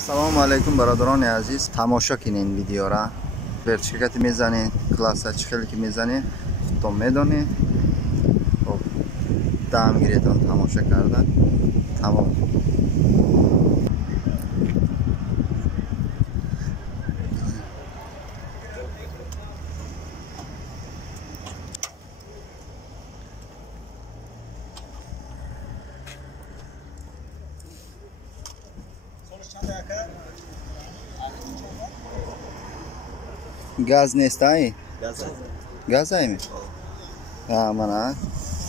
Assalomu alaykum birodaroni aziz, tomosha qiling videora. Vertikati میزنید، کلاسیکلی که میزنید، خودتون میدونید. خب دامگیریتون تماشا کردن تمام. گاز نیست ای؟ گاز ای می؟ من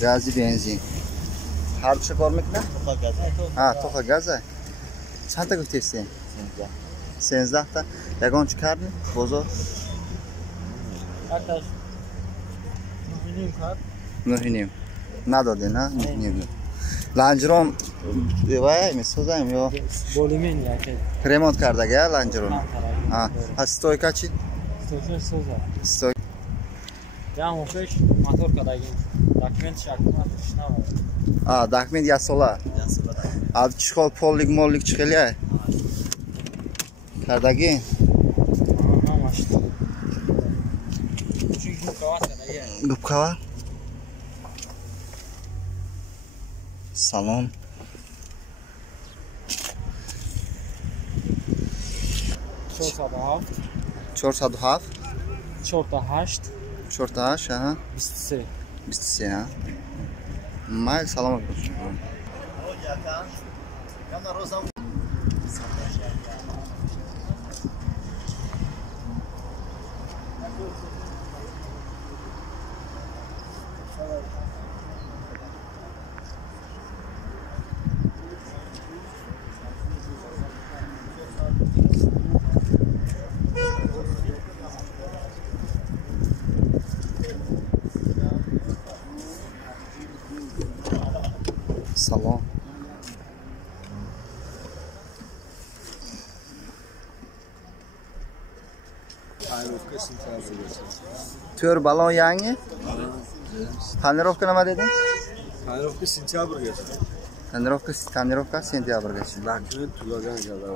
گازی بنزین هر چه کار میکنه؟ تو گاز ای؟ چند تا گفتی است؟ 13 تا. یگان چی کردی؟ بزرگ؟ آتش 9.5 کرد. 9.5 نداده نه؟ 9.5 لانجرون وای میسازم یا بولیمین یکی ریمونت کرده گه لانجرون. استویکا چی؟ استویک جام خوش موتور کردیم. داکمنت شکلش نمیاد. داکمنت یاسولا. از چیکار پولیگ مولیگ چیکلیه؟ کردگی؟ ماشته. چی گوکاوات کردیه؟ گوکاوا؟ سلام. 407 48 ها 23 ها مایل سلام علیکم. سلام. تور بالون یعنی؟ تنظیف نمی دیدی؟ تنظیف سنتیابر گشت. تنظیف سنتیابر گشت. لکن طولانی کرده.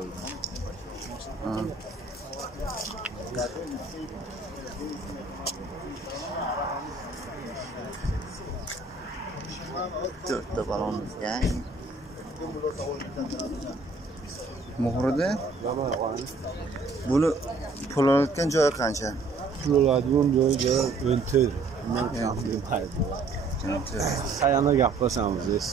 Dört de balon yani. Muhride? Bunu pul alırken joy qancha? Pul oladigan joyi ön tör. Men yaxshi paydo. Sayana gaplashamiz.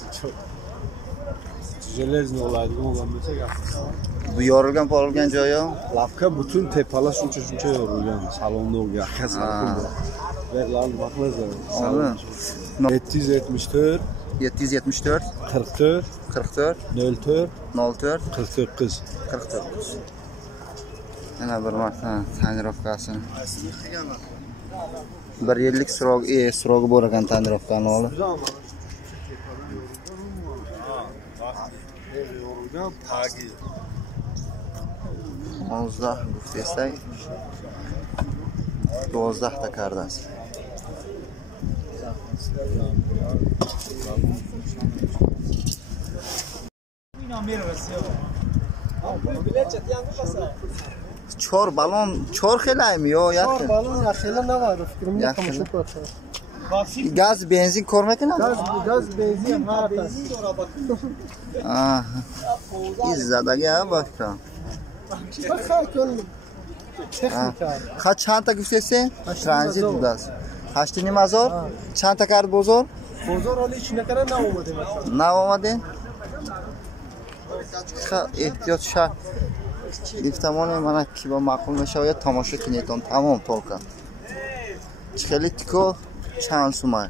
Железный oladigan bo'lsa gaplashamiz. Bu yorilgan pul olgan joyi? Lapka butun tepalash shuncha yorilgan. Salonda yakasini. Verlar bakmazlar. Salon 774 774 44 04 49 Ana bir marta tanirovkasini. Bir yillik srogi bor ekan tanirovkani olib. Ozda desak 12 ta kardasi. چهار بالون چهار خیلی میو یا چهار بالون یا خیلی نوارد فکرم نمی‌کنم کنم. گاز بنزین کار میکنه؟ گاز بنزین ها بنزین داره این زدگی ها باکرم. بخیر کن تکنیکال. خواهد چند تا گفته سه؟ ترانزیت بوده است. 8,500 چند تا کرد بزرگ؟ بزرگ حالی چی نکنه ناومده مثلا. ناومده؟ احتیاط شد. لیفتمان من کی با معقول نشه یا تماشا کنیتون تمام تولکن. چخیلی تیکو چند سومه.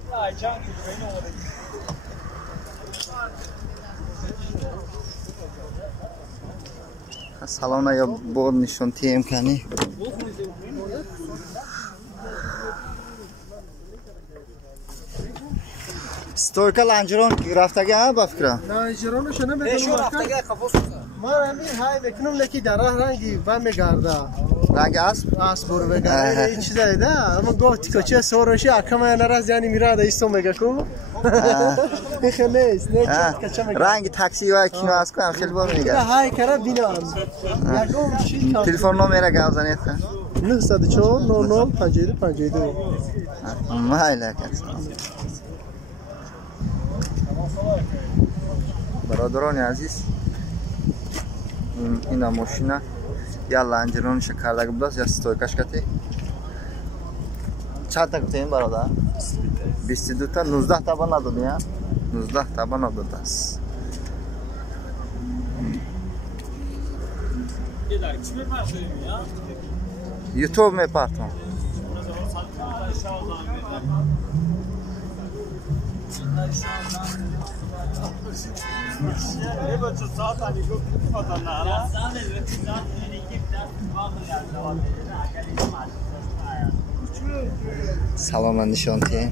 سلام یا بود نشون تیم کنی. استویکا لانجرون رفتگی ها بفکرم. لانجرونش نمیدونم. رفتگی خفوس. ما همین های بکنم لکی در رنگی و میگرده. Rangi asp? Asp boru vegane içindeydi ama gotik kaçıyor sonra şey akamayan araz yani mirada istomaga ko. Ne kaçamak. Rangi taksi ve kino asp kan khil bor miga. Hay kara bina. Yagom şey. Telefon nomera gavzan etsen. 904 00 57 57. Mayla kas. Barodaron aziz. Ina mashina ya Langeron shakardagi bulas ya stoykashkati. Chanta gutayim barodar. 22 ta 19 ta banadi ya. 19 ta banadi das. YouTube में पाता हूँ Salona nişanti.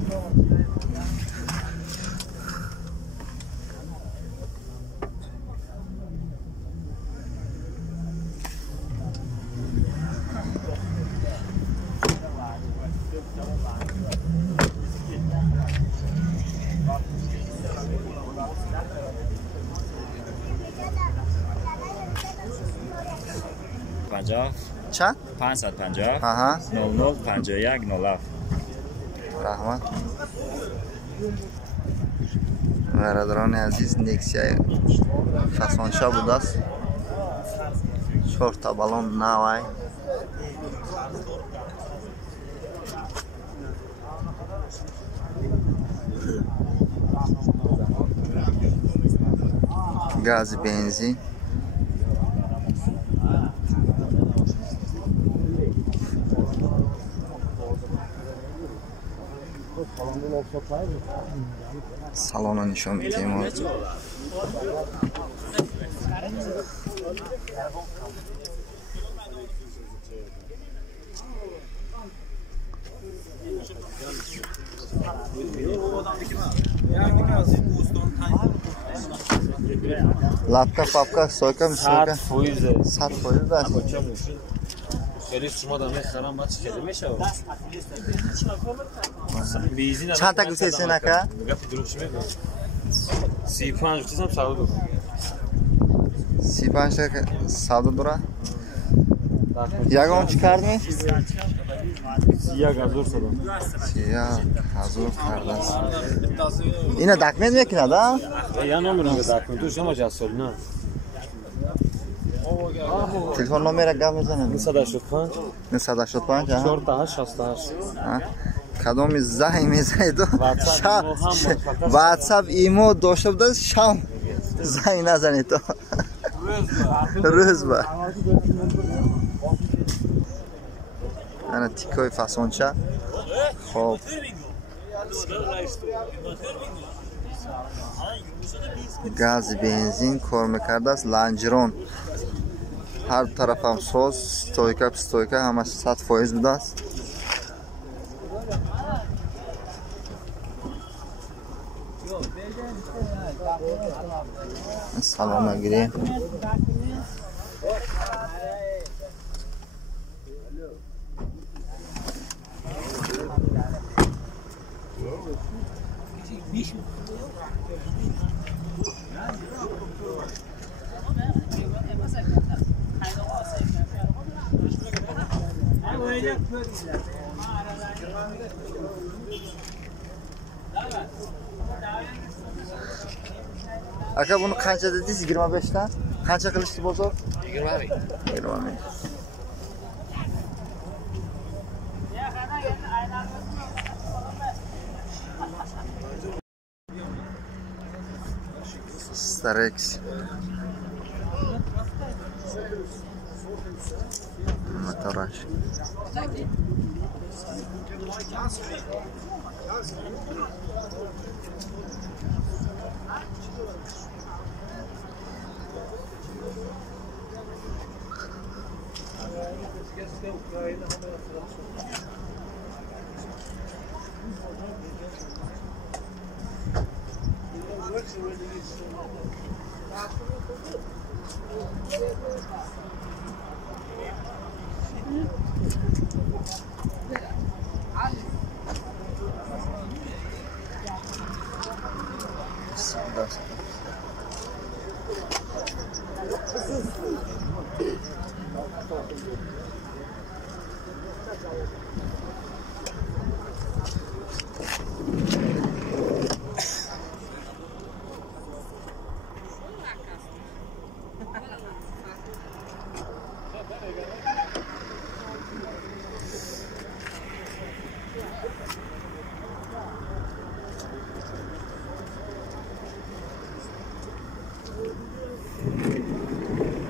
چند؟ 550 آها 00 51 07 رحمت برادران عزیز نکسیا فسانشا بوده است 4 تا بالون نوای گاز بنزین salona nishon bitayım. Latka papka soyka mı soyka? 100% da. چند تا گوشه سه نکه؟ 35 گوشه هم سعود 35 تا سعود داره؟ یکم چی کردی؟ سیاه گازور سادم سیاه گازور کردن اینا دکمت میکنه دا؟ یا نمیرم که دکمت تو شما جسال نه تلفن نمره گم میزنه 985 985 4 تا 68 کدوم زنگ میزنه تو واتساپ ایمو داشته بود شام زنگ نزنی تو روز با انا تیکای فاسونچا خب گاز بنزین کار میکرده است لانجرون هر طرف هم سوز ستویکا همش 100% بوده است سلام نگیریم Aka bunu qancha dedingiz? 25 dan? Qancha qilishdi bozor? 20 ming. 20 ming. Starex. Motoraş.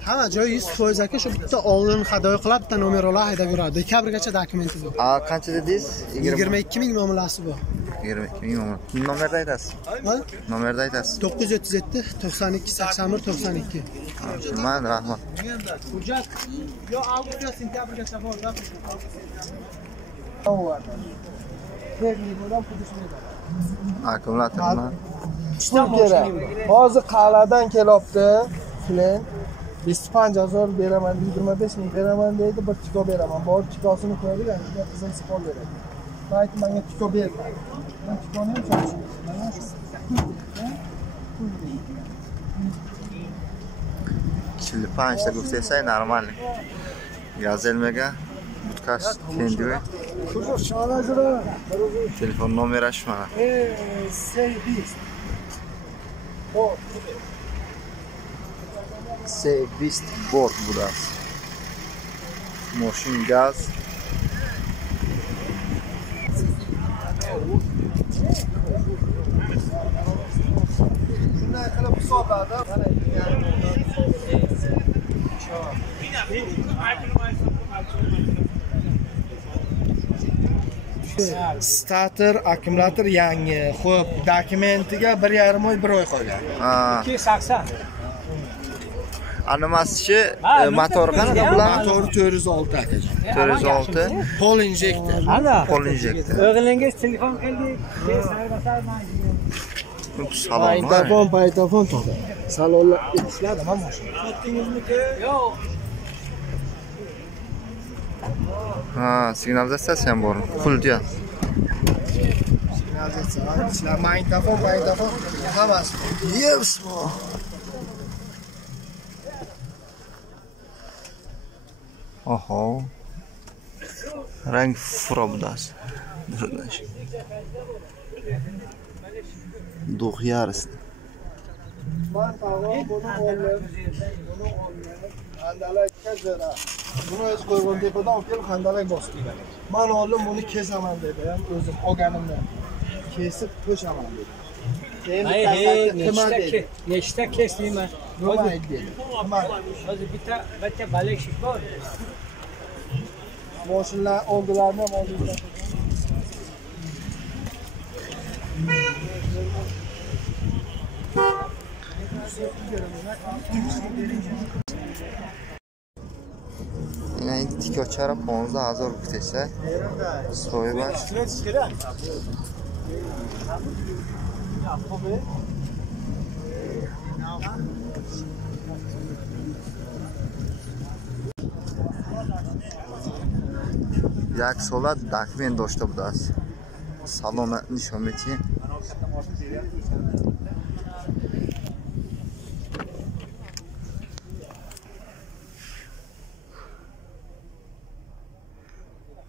Hamma joyi 100% aka shu bitta oldin hadoy qilib bitta nomerlar haydab yuradi. Dekabrgacha dokumenti bor. Qancha dedingiz? 22 ming muomalasi bor. 22 ming nomer. Nomerni aytasiz. Ha? Nomerni aytasiz. 937 92 81 92. Mayli, rahmat. Hujjat yo avgust yo sentyabrgacha bor. Akkumulyatormi? Ishlar kerak. Hozir qal'adan kelyapti. Filan 250,000 beraman, 25 ming beraman deydi, bir tiko beraman. Bor tikosini qo'yadi, unga qizim spor beradi. Men aytdim, menga tiko berma. Men tikoni ham chaqishim. Chilipan işte göstersen normal. Gazelmega Budkash Kendiwe. Telefon nomeri açma. Service. O Service board burası. Motion gaz. bunday qilib hisoblarda starter, akkumulyator yangi. Xo'p, dokumentiga 1,5 oy, 1 oy qolgan. 280. Animasichi motor qanaqa bular? Motori 406 akajon. 406 Pol injektor. Ana. qo'l injektor. O'g'lingiz telefon qildi. Salon var. Paytafon to'g'ri. Salonlar ishladimi mashina? Yo'q. Ha, signalizatsiya ham bor. Pult ya. Ishlar magnitofon hammasi. Yevsmo. Oho. Rang furobdas. Duh yarısı. Man tag'in buni olib, handalak kazara. Buni o'z qo'ygan tepadan olib kelib handalak bosib qo'ygan. Men oldim buni kesaman dedi, ham o'zim olganimdan. Kesib qo'shaman dedi. Keyin nechta kesdingmi? nima dedi? Hozir bitta balashik bor. Mashinalar oldilarni ham oldilar. Yine tikochara 15,000 kutesa. Soy baş. Jak sola dokument doshta budas. Salona nishometi.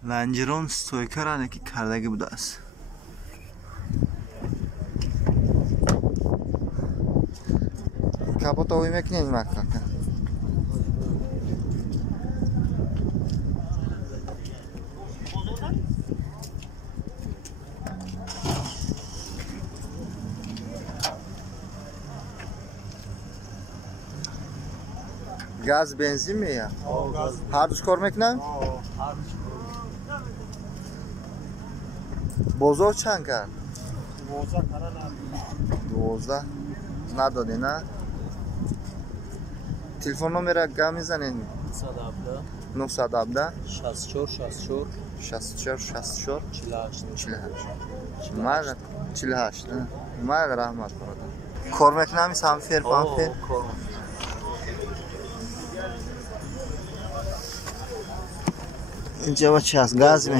Langeron stoyka raneki kardagi budas. Kapotowy meknie nima kaka. Gaz benzin mi ya? Gaz. Harç kormek ne? Bozo çankar. Boza. Nada de na. Telefon numara gamizanin. Nusadabda. 64 64 Chilash. Chilash. Chilash. Mal rahmat burada. Kormek nami samfer fanfer. Cevap gaz mı?